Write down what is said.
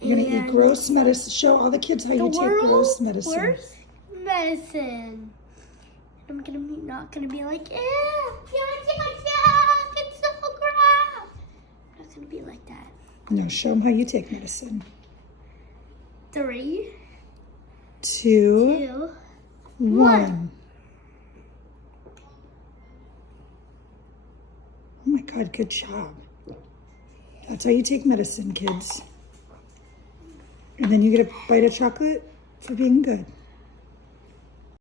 You're gonna eat gross medicine. Show all the kids how you take gross medicine. Worst medicine. I'm gonna be not gonna be like, it's so gross. I'm not gonna be like that. No, show them how you take medicine. 3, 2, 2, 1. Oh my God, good job. That's how you take medicine, kids. And then you get a bite of chocolate for being good.